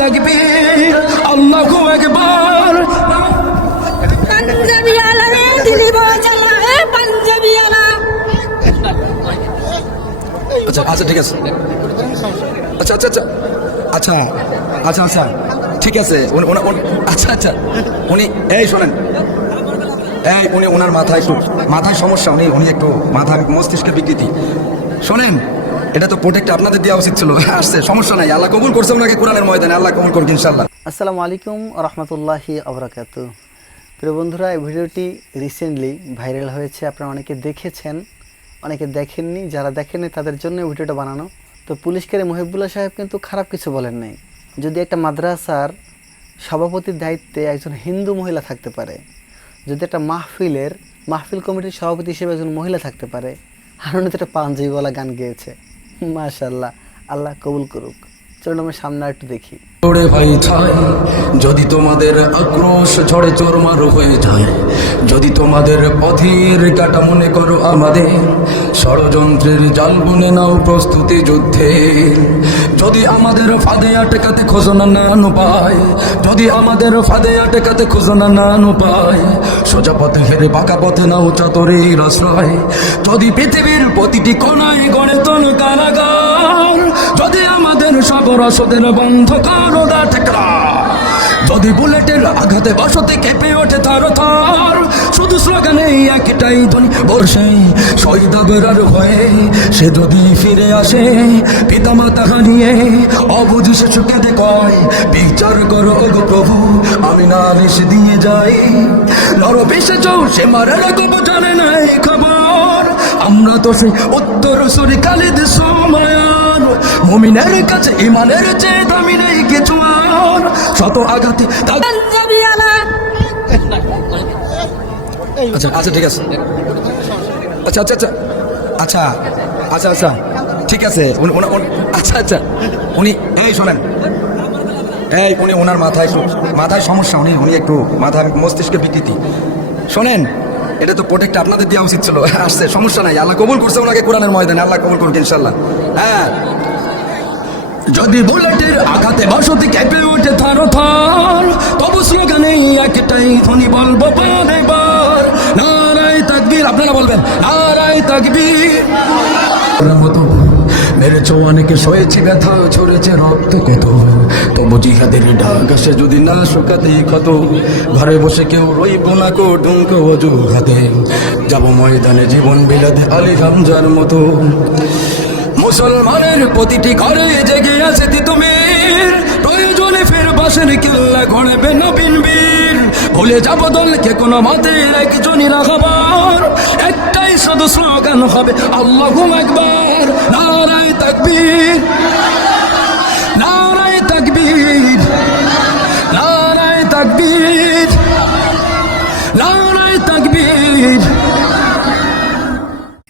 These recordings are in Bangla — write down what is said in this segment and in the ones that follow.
তাকবীর, আল্লাহু আকবার। পাঞ্জাবি আলা রে দিলি বাজালা এ পাঞ্জাবি আলা। আচ্ছা আচ্ছা ঠিক আছে, আচ্ছা আচ্ছা আচ্ছা আচ্ছা আচ্ছা আচ্ছা ঠিক আছে। আচ্ছা আচ্ছা উনি এই শোনেন, এই উনি ওনার মাথায় সমস্যা, উনি একটু মাথার মস্তিষ্কের বিকৃতি। শোনেন, এটা তো প্রোটেক্ট আপনাদের দেওয়া উচিত ছিল। আসছে, সমস্যা নাই, আল্লাহ কবুল করছে ওনাকে কোরআনের ময়দানে, আল্লাহ কবুল করুন ইনশাআল্লাহ। আসসালামু আলাইকুম রহমতুল্লাহি আবরাকাতু। প্রিয় বন্ধুরা, এই ভিডিওটি রিসেন্টলি ভাইরাল হয়েছে, আপনারা অনেকে দেখেছেন, অনেকে দেখেননি। যারা দেখেননি তাদের জন্য ভিডিওটা বানানো। তো পুলিশকারী মহিবুল্লাহ সাহেব কিন্তু খারাপ কিছু বলেন নাই। যদি একটা মাদ্রাসার সভাপতির দায়িত্বে একজন হিন্দু মহিলা থাকতে পারে, যদি একটা মাহফিল কমিটির সভাপতি হিসেবে একজন মহিলা থাকতে পারে, আর উনি তো একটা পাঞ্জাবিওয়ালা গান গেয়েছে, মাশাআল্লাহ, আল্লাহ কবুল করুক। চলুন আমরা সামনে একটু দেখি। ওরে ভাই ছাই, যদি তোমাদের আক্রোশ ঝড়ে চোরমার হয়ে যায়, যদি তোমাদের পথের কাটা মনে করো আমাদের, ষড়যন্ত্রের জাল বুনে নাও প্রস্তুতি যুদ্ধে। যদি আমাদের ফাঁদে আটকাতে খোঁজনা না পায়, যদি আমাদের ফাঁদে আটকাতে খোঁজনা না পায়, সোজা পথে হেরে বাঁকা পথে নাও চাতরের আশ্রয়। যদি পৃথিবীর প্রতিটি কোণায় গড়ে তোল কারাগার, যদি আমাদের সাগর আসদের বন্ধ কারো ঠেকরা, যদি বুলেটের আঘাতে বসতে কেঁপে ওঠে থার থার, শুধু স্লোগানে একটাই ধ্বনি বর্ষে শহীদ আবরার হয়ে, সে যদি ফিরে আসে পিতামাতা হারিয়ে, অবুঝ শিশুকে কয় বিচার করো গো প্রভু, আমি না এসে দিয়ে যাই। নরবেশে চৌ সে মারার গপ জানে নাই খবর, আমরা তো সেই উত্তর সুরি কালিদ সময়ার, মুমিনের কাছে ইমানের চেয়ে দামি নেই কিছু আর, শত আঘাতে পাঞ্জাবি আলা। আচ্ছা আচ্ছা ঠিক আছে, আচ্ছা আচ্ছা আচ্ছা আচ্ছা আচ্ছা আচ্ছা ঠিক আছে। আচ্ছা আচ্ছা উনি এই শোনেন, এই উনি ওনার মাথায় সমস্যা, উনি একটু মাথার মস্তিষ্কের বিকৃতি। শোনেন, এটা তো প্রোটেক্ট আপনাদের দেওয়া উচিত ছিল। আসছে, সমস্যা নাই, আল্লাহ কবুল করছে ওনাকে কোরআনের ময়দানে, আল্লাহ কবুল করুন ইনশাআল্লাহ। হ্যাঁ, যদি বুলেটের আঘাতে বসতি কেঁপে ওঠে থার থার, তবু স্লোগানে একটাই ধ্বনি বলবো বারবার, নারায়ে তাকবীর। আপনারা বলবেন নারায়ে তাকবীর। মতো মেরেছ অনেকে, সয়েছি ব্যথা, ছড়েছে রক্ত কত, তবু জিহাদের ডাক আসে যদি না শুকাতে ক্ষত, ঘরে বসে কেউ রইব না কো ডুঙ্ক অজুহাতে, যাব ময়দানে জীবন বিলাতে আলী হামজার মতো। মুসলমানের প্রতিটি ঘরে জেগে আছে তিতুমির, প্রয়োজনে ফের বাসের কিল্লা গড়বে নবীন বীর। ভুলে যাব দলকে কোনো মতে একজনই রাখবার, একটাই শুধু স্লোগান হবে আল্লাহু আকবার। নারায়ে তাকবীর, নারায়ে তাকবীর, নারায়ে তাকবীর, নারায়ে তাকবীর।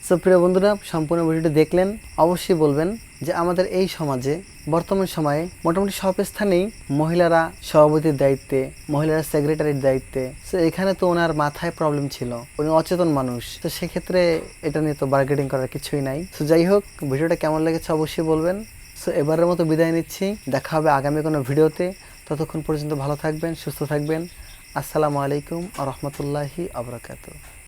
সো প্রিয় বন্ধুরা, সম্পূর্ণ ভিডিওটি দেখলেন, অবশ্যই বলবেন যে আমাদের এই সমাজে বর্তমান সময়ে মোটামুটি সব স্থানেই মহিলারা সভাপতির দায়িত্বে, মহিলারা সেক্রেটারির দায়িত্বে। সো এখানে তো ওনার মাথায় প্রবলেম ছিল, উনি অচেতন মানুষ, তো সেক্ষেত্রে এটা নিয়ে তো বার্গেটিং করার কিছুই নাই। সো যাই হোক, ভিডিওটা কেমন লেগেছে অবশ্যই বলবেন। সো এবারের মতো বিদায় নিচ্ছি, দেখা হবে আগামী কোনো ভিডিওতে। ততক্ষণ পর্যন্ত ভালো থাকবেন, সুস্থ থাকবেন। আসসালামু আলাইকুম ওয়া রাহমাতুল্লাহি ওয়া বারাকাতুহু।